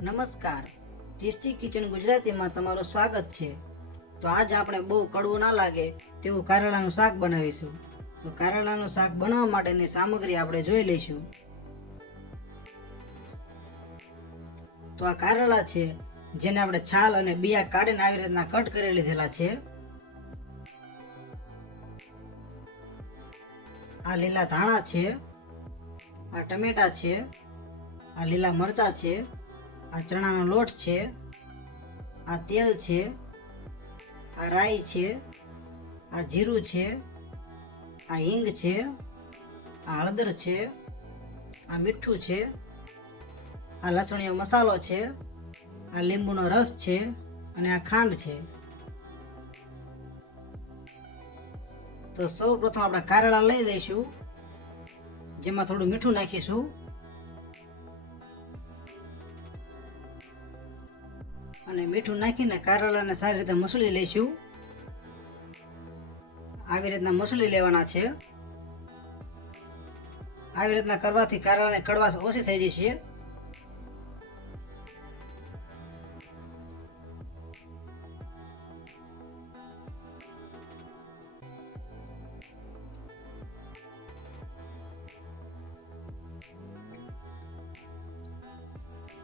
નમસ્કાર, tasty kitchen ગુજરાતીમાં તમારું સ્વાગત છે। તો આજ આપણે બહુ કડવું ના લાગે તેવું કારેલાનું શાક બનાવીશું। તો કારેલાનું શાક બનાવવા માટેની સામગ્રી આપણે જોઈ લઈશું। તો આ કારેલા છે જેને આપણે છાલ અને બિયા કાઢીને આવી રીતના કટ કરી લીધેલા છે। આ લીલા ધાણા છે, આ ટમેટા છે, આ લીલા મરચાં છે, આ ચણાનો લોટ છે, આ તેલ છે, આ રાઈ છે, આ જીરું છે, આ હિંગ છે, આ હળદર છે, આ મીઠું છે, આ લસણીયો મસાલો છે, આ લીંબુનો રસ છે અને આ ખાંડ છે। તો સૌ પ્રથમ આપણે કારેલા લઈ લઈશું, જેમાં થોડું મીઠું નાખીશું અને મીઠું નાખીને કારેલાને સારી રીતે મસળી લઈશું। આવી રીતના મસળી લેવાના છે। આવી રીતના કરવાથી કારેલાની કડવાશ ઓછી થઈ જશે।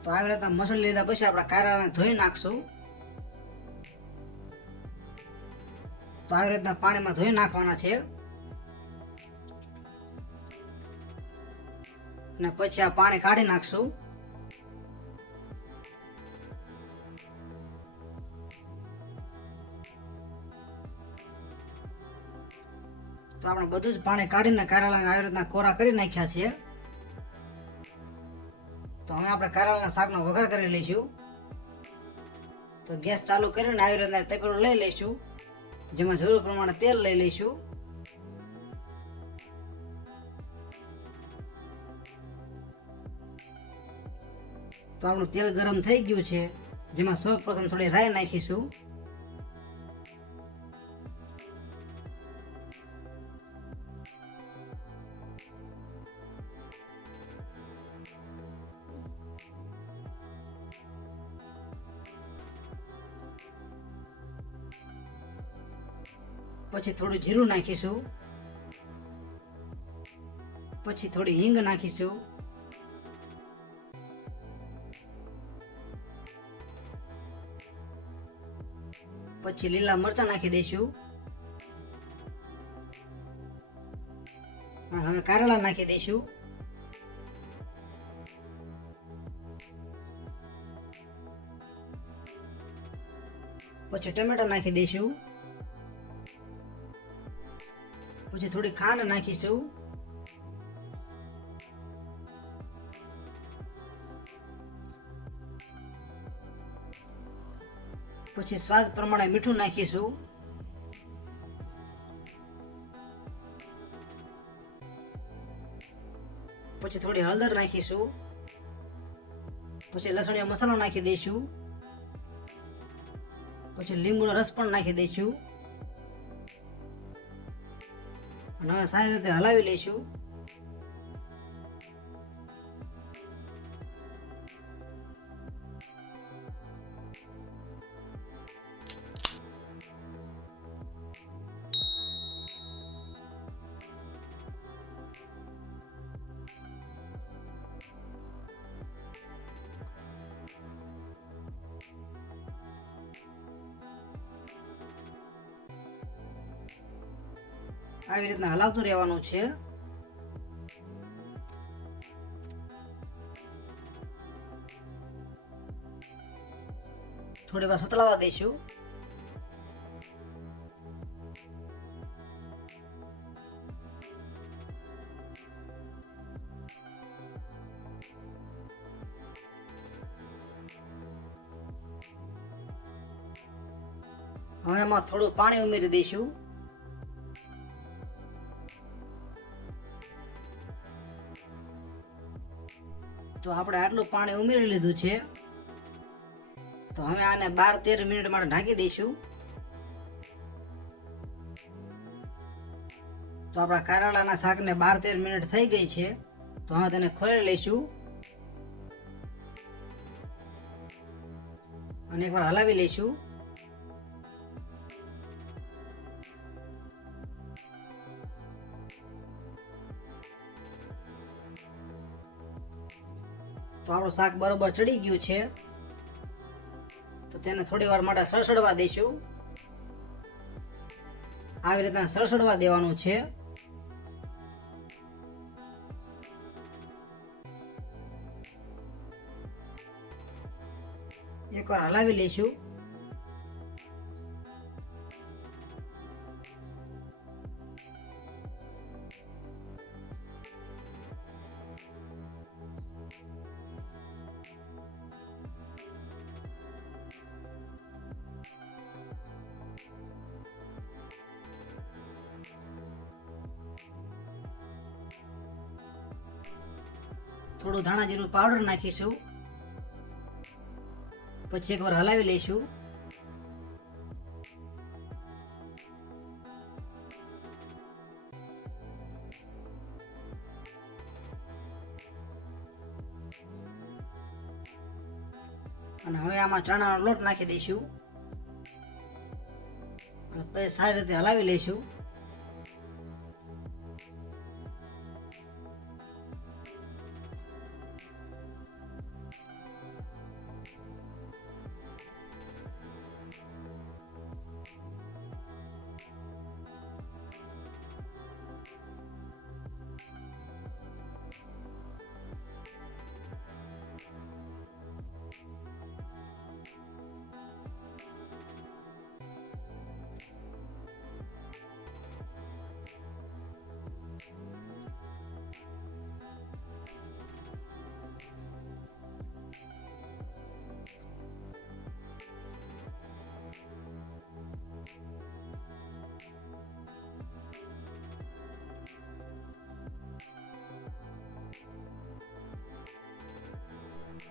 તો આવી રીતના મસળી લીધા પછી આપણે કારેલાને ધોઈ નાખશું। તો આવી રીતના પાણીમાં ધોઈ નાખવાના છે અને પછી આ પાણી કાઢી નાખશું। તો આપણે બધું જ પાણી કાઢીને કારેલાને આવી રીતના કોરા કરી નાખ્યા છે। તો હવે આપણે કારેલાના શાકનો વઘાર કરી લઈશું। તો ગેસ ચાલુ કરીને આવી રીતના તપેલું લઈ લઈશું, જેમાં જરૂર પ્રમાણે તેલ લઈ લઈશું। તો આપણું તેલ ગરમ થઈ ગયું છે, જેમાં સૌ પ્રથમ થોડી રાઈ નાખીશું। પછી થોડું જીરું નાખીશું, પછી થોડી હિંગ નાખીશું, પછી લીલા મરચાં નાખી દઈશું અને હવે કારેલા નાખી દઈશું। પછી ટમેટા નાખી દઈશું, પછી થોડી ખાંડ નાખીશું, પછી સ્વાદ પ્રમાણે મીઠું નાખીશું, પછી થોડી હળદર નાખીશું, પછી લસણીયો મસાલો નાખી દઈશું, પછી લીંબુનો રસ પણ નાખી દઈશું અને હવે સારી રીતે હલાવી લઈશું। આવી રીતના હલાવતું રહેવાનું છે। થોડી વાર સતળાવા દઈશું। હવે એમાં થોડું પાણી ઉમેરી દઈશું। તો આપણે આટલું પાણી ઉમેરી લીધું છે। તો હવે આને 12-13 મિનિટ માટે ઢાંકી દઈશું। તો આપણા કારેલાના શાકને 12-13 મિનિટ થઈ ગઈ છે। તો હવે તેને ખોલી લઈશું। અને એકવાર હલાવી લઈશું. તો આપણું શાક બરોબર ચડી ગયું છે. તો તેને થોડી વાર માટે સળસળવા દઈશું. આવી રીતના સળસળવા દેવાનું છે. એકવાર હલાવી લઈશું. થોડું ધાણા જીરું પાવડર નાખીશું. પછી એકવાર હલાવી લઈશું. અને હવે આમાં ચણાનો લોટ નાખી દઈશું. અને પછી સારી રીતે હલાવી લઈશું.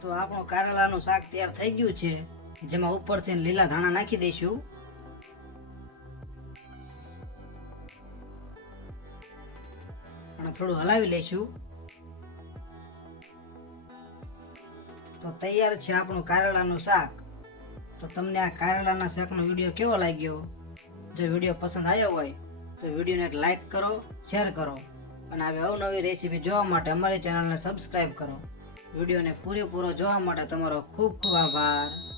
તો આપણું કારેલાનું શાક તૈયાર થઈ ગયું છે, જેમાં ઉપરથી લીલા ધાણા નાખી દઈશું. અને થોડું હલાવી લઈશું. તો તૈયાર છે આપણું કારેલાનું શાક. તો તમને આ કારેલાના શાકનો વિડીયો કેવો લાગ્યો? જો વિડીયો પસંદ આવ્યો હોય તો વિડીયોને એક લાઈક કરો, શેર કરો અને આવી અવનવી રેસીપી જોવા માટે અમારી ચેનલને સબસ્ક્રાઈબ કરો. વિડીયોને પૂરેપૂરો જોવા માટે તમારો ખૂબ ખૂબ આભાર.